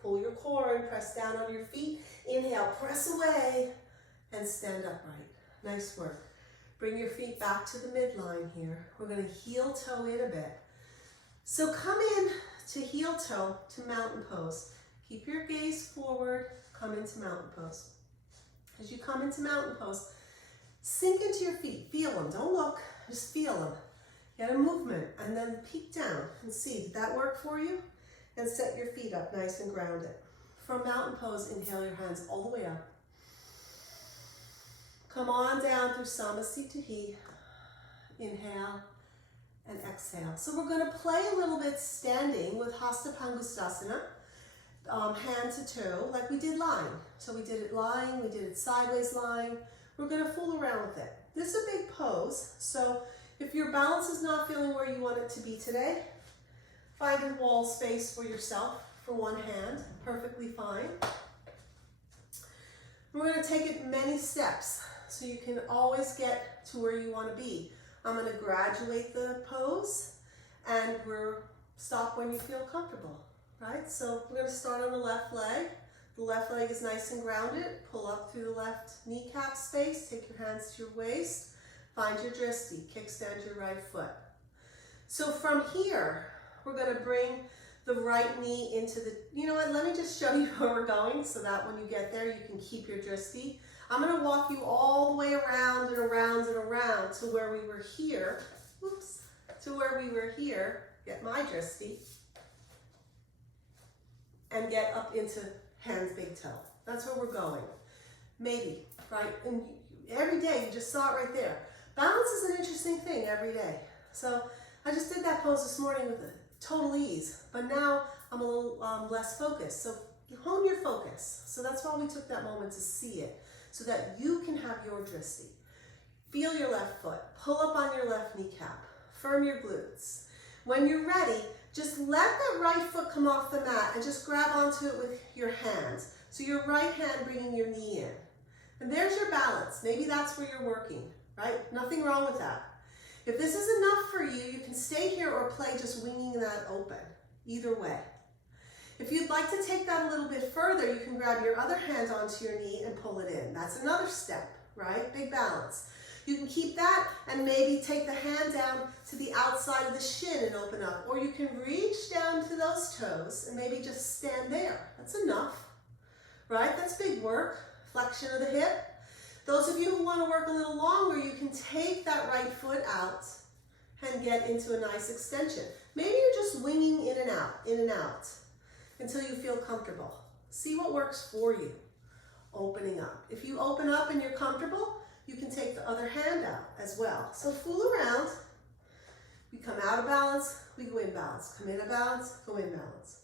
Pull your core and press down on your feet. Inhale, press away and stand upright. Nice work. Bring your feet back to the midline here. We're going to heel toe in a bit. So come in to heel toe to mountain pose. Keep your gaze forward, come into mountain pose. As you come into mountain pose, sink into your feet, feel them, don't look, just feel them. Get a movement and then peek down and see, did that work for you? And set your feet up nice and grounded. From mountain pose, inhale your hands all the way up. Come on down through Samasthiti. Inhale and exhale. So we're going to play a little bit standing with Hasta Pangustasana, hand to toe, like we did lying. So we did it lying, we did it sideways lying. We're going to fool around with it. This is a big pose, so if your balance is not feeling where you want it to be today, find a wall space for yourself for one hand, perfectly fine. We're going to take it many steps so you can always get to where you want to be. I'm going to graduate the pose and we'll stop when you feel comfortable, right? So we're going to start on the left leg. The left leg is nice and grounded. Pull up through the left kneecap space. Take your hands to your waist. Find your drishti. Kickstand your right foot. So from here, we're going to bring the right knee into the, you know what, let me just show you where we're going so that when you get there, you can keep your drishti. I'm going to walk you all the way around and around and around to where we were here. Oops. To where we were here. Get my drishti. And get up into hands, big toe. That's where we're going. Maybe, right? And every day, you just saw it right there. Balance is an interesting thing every day. So I just did that pose this morning with total ease, but now I'm a little less focused. So hone your focus. So that's why we took that moment to see it, so that you can have your drishti. Feel your left foot. Pull up on your left kneecap. Firm your glutes. When you're ready, just let that right foot come off the mat and just grab onto it with your hands. So your right hand bringing your knee in. And there's your balance. Maybe that's where you're working, right? Nothing wrong with that. If this is enough for you, you can stay here or play just winging that open. Either way. If you'd like to take that a little bit further, you can grab your other hand onto your knee and pull it in. That's another step, right? Big balance. You can keep that and maybe take the hand down to the outside of the shin and open up. Or you can reach down to those toes and maybe just stand there. That's enough, right? That's big work. Flexion of the hip. Those of you who want to work a little longer, you can take that right foot out and get into a nice extension. Maybe you're just winging in and out, until you feel comfortable. See what works for you. Opening up. If you open up and you're comfortable, you can take the other hand out as well. So fool around. We come out of balance, we go in balance. Come in a balance, go in balance.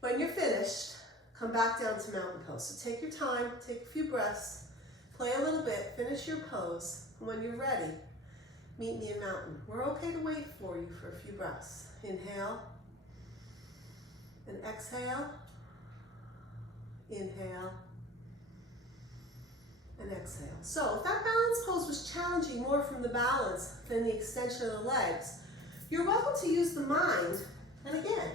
When you're finished, come back down to mountain pose. So take your time, take a few breaths, play a little bit, finish your pose. And when you're ready, meet me in mountain. We're okay to wait for you for a few breaths. Inhale and exhale. Inhale and exhale. So if that balance pose was challenging more from the balance than the extension of the legs, you're welcome to use the mind. And again,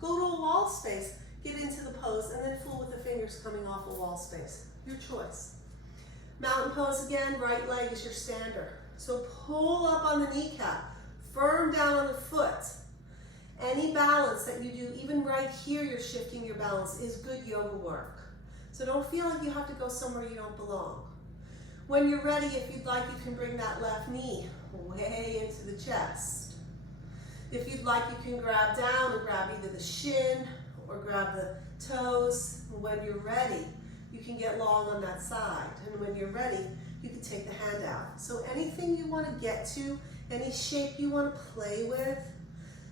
go to a wall space, get into the pose, and then fool with the fingers coming off a wall space. Your choice. Mountain pose again, right leg is your stander. So pull up on the kneecap, firm down on the foot. Any balance that you do, even right here you're shifting your balance, is good yoga work. So don't feel like you have to go somewhere you don't belong. When you're ready, if you'd like, you can bring that left knee way into the chest. If you'd like, you can grab down and grab either the shin or grab the toes. When you're ready, you can get long on that side. And when you're ready, you can take the hand out. So anything you want to get to, any shape you want to play with.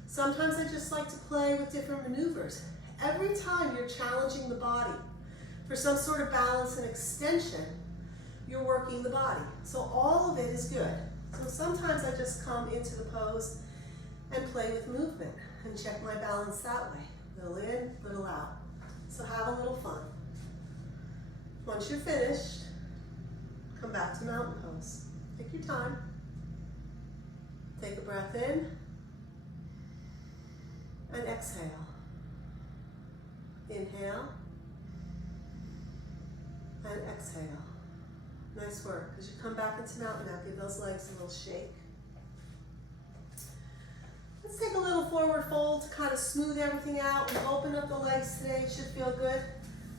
Sometimes I just like to play with different maneuvers. Every time you're challenging the body for some sort of balance and extension, you're working the body. So all of it is good. So sometimes I just come into the pose and play with movement and check my balance that way. Little in, little out. So have a little fun. Once you're finished, come back to mountain pose. Take your time. Take a breath in and exhale. Inhale and exhale. Nice work. As you come back into mountain now, give those legs a little shake. Let's take a little forward fold to kind of smooth everything out. We've opened up the legs today. It should feel good.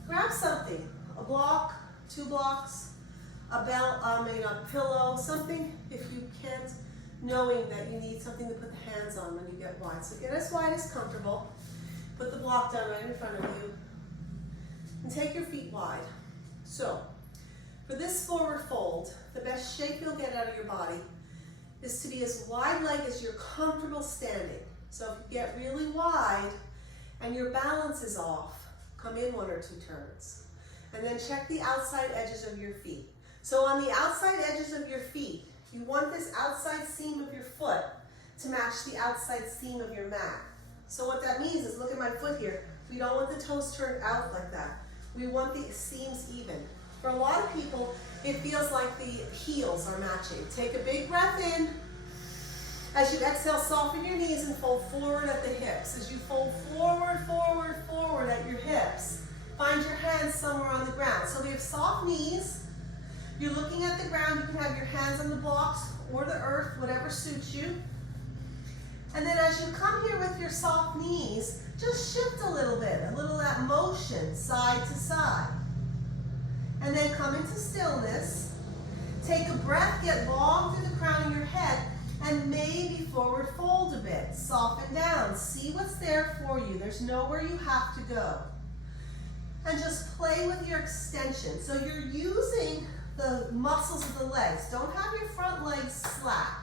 Grab something. A block, 2 blocks, a belt, maybe a pillow, something if you can't, knowing that you need something to put the hands on when you get wide. So get as wide as comfortable. Put the block down right in front of you. And take your feet wide. So, for this forward fold, the best shape you'll get out of your body is to be as wide leg as you're comfortable standing. So if you get really wide and your balance is off, come in 1 or 2 turns. And then check the outside edges of your feet. So on the outside edges of your feet, you want this outside seam of your foot to match the outside seam of your mat. So what that means is, look at my foot here. We don't want the toes turned out like that. We want the seams even. For a lot of people, it feels like the heels are matching. Take a big breath in. As you exhale, soften your knees and fold forward at the hips. As you fold forward, forward, forward at your hips, find your hands somewhere on the ground. So we have soft knees. You're looking at the ground. You can have your hands on the blocks or the earth, whatever suits you. And then as you come here with your soft knees, just shift a little bit, a little of that motion, side to side. And then come into stillness. Take a breath, get long through the crown of your head, and maybe forward fold a bit. Soften down. See what's there for you. There's nowhere you have to go. And just play with your extension. So you're using the muscles of the legs. Don't have your front legs slack.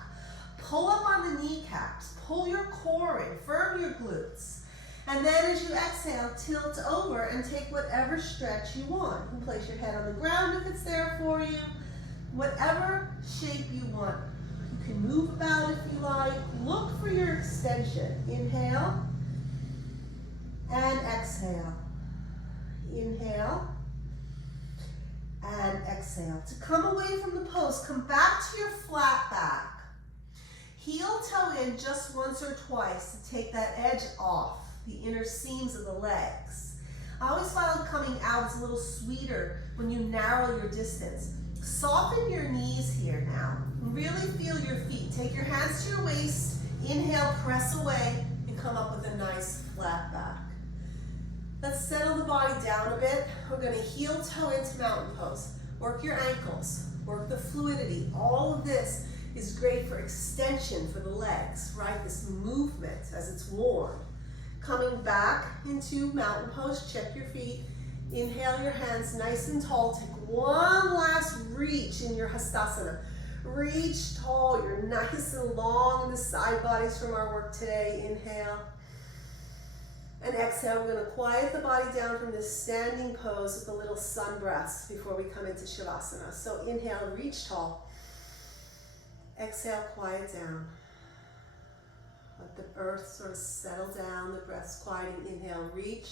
Pull up on the kneecaps. Pull your core in. Firm your glutes. And then as you exhale, tilt over and take whatever stretch you want. You can place your head on the ground if it's there for you. Whatever shape you want. You can move about if you like. Look for your extension. Inhale and exhale. Inhale and exhale. To come away from the pose, come back to your flat back. Heel toe in just once or twice to take that edge off. the inner seams of the legs. I always found coming out is a little sweeter when you narrow your distance. Soften your knees here now. Really feel your feet. Take your hands to your waist. Inhale, press away, and come up with a nice flat back. Let's settle the body down a bit. We're going to heel toe into mountain pose. Work your ankles. Work the fluidity. All of this is great for extension for the legs, right? This movement as it's warm. Coming back into mountain pose, check your feet. Inhale your hands nice and tall. Take one last reach in your Hastasana. Reach tall. You're nice and long in the side bodies from our work today. Inhale. And exhale. We're going to quiet the body down from this standing pose with a little sun breath before we come into Shavasana. So inhale, reach tall. Exhale, quiet down. Let the earth sort of settle down, the breath's quieting. Inhale, reach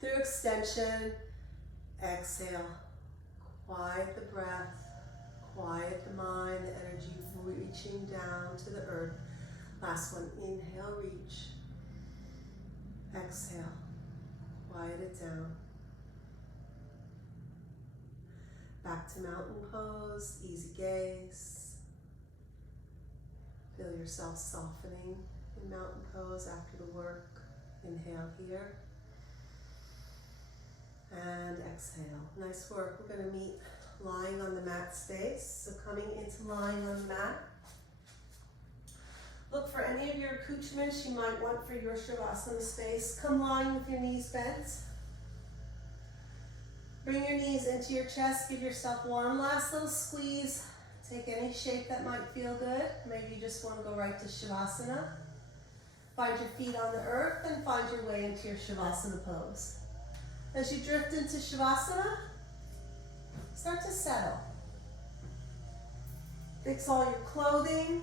through extension. Exhale, quiet the breath, quiet the mind, the energy reaching down to the earth. Last one, inhale, reach. Exhale, quiet it down. Back to mountain pose, easy gaze. Feel yourself softening in mountain pose after the work. Inhale here. And exhale. Nice work. We're going to meet lying on the mat space. So coming into lying on the mat. Look for any of your accoutrements you might want for your Shavasana space. Come lying with your knees bent. Bring your knees into your chest. Give yourself one last little squeeze. Take any shape that might feel good. Maybe you just want to go right to Shavasana. Find your feet on the earth and find your way into your Shavasana pose. As you drift into Shavasana, start to settle. Fix all your clothing.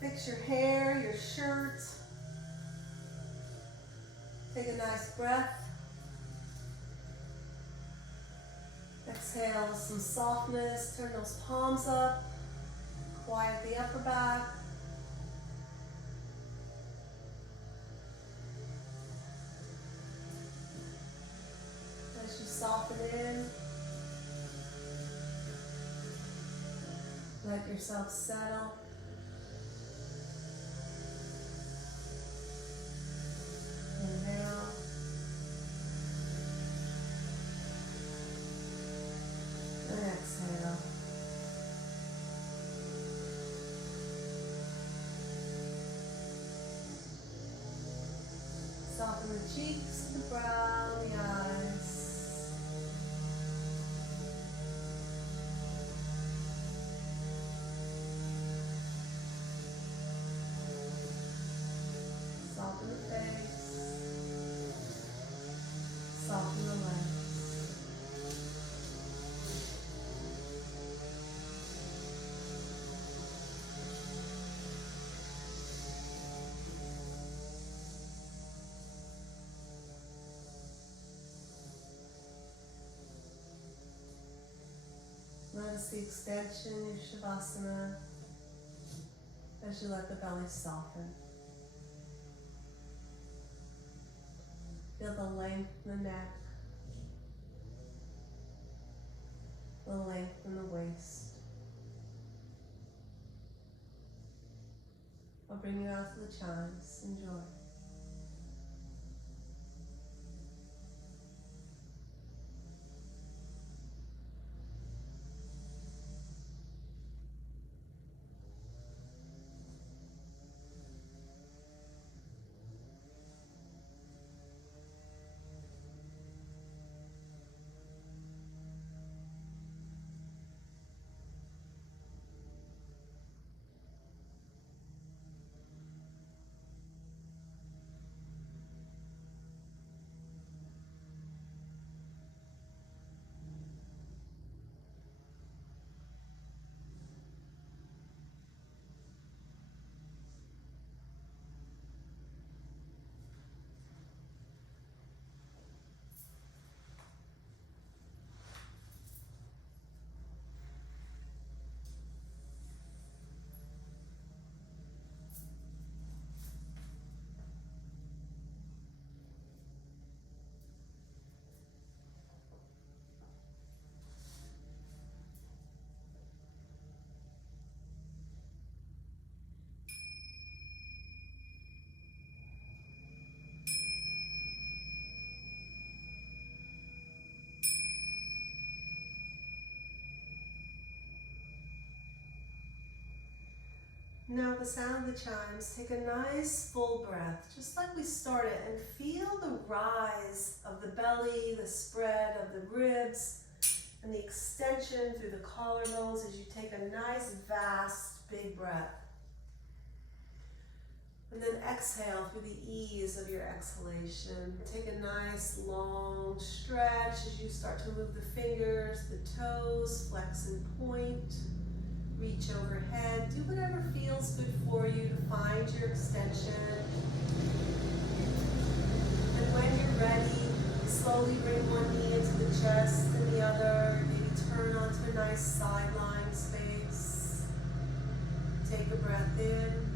Fix your hair, your shirt. Take a nice breath. Exhale with some softness. Turn those palms up. Quiet the upper back. As you soften in, let yourself settle. Inhale. And exhale. Soften the cheeks, the brow, the eyes. Soften the face. Soften the legs. Notice the extension, your Shavasana, as you let the belly soften. Feel the length in the neck, the length in the waist. I'll bring you out to the chimes. Enjoy. Now the sound of the chimes, take a nice full breath, just like we started, and feel the rise of the belly, the spread of the ribs, and the extension through the collarbones as you take a nice, vast, big breath. And then exhale through the ease of your exhalation. Take a nice, long stretch as you start to move the fingers, the toes, flex and point. Reach overhead, do whatever feels good for you to find your extension. And when you're ready, slowly bring one knee into the chest and the other. Maybe turn onto a nice side lying space. Take a breath in.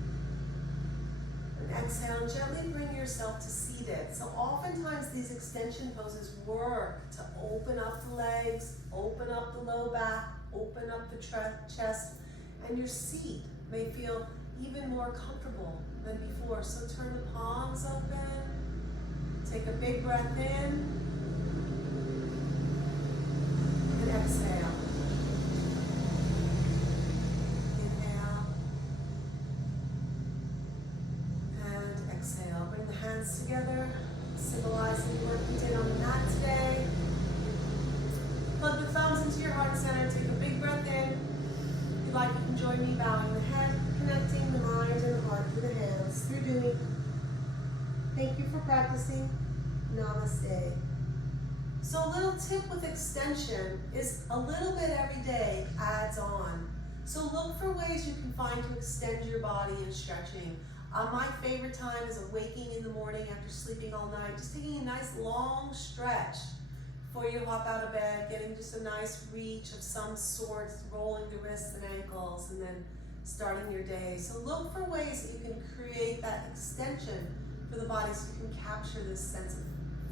And exhale, and gently bring yourself to seated. So oftentimes these extension poses work to open up the legs, open up the low back, open up the chest, and your seat may feel even more comfortable than before. So turn the palms open, take a big breath in, and exhale. Inhale, and exhale. Bring the hands together, symbolizing the work we did on the mat today. Plug the thumbs into your heart center, take a big breath in. If you'd like, you can join me bowing the head, connecting the mind and the heart through the hands, through doing. Thank you for practicing. Namaste. So a little tip with extension is a little bit every day adds on. So look for ways you can find to extend your body and stretching. My favorite time is awaking in the morning after sleeping all night, just taking a nice long stretch before you hop out of bed, getting just a nice reach of some sort, rolling the wrists and ankles, and then starting your day. So look for ways that you can create that extension for the body so you can capture this sense of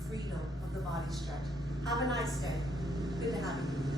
freedom of the body stretch. Have a nice day. Good to have you.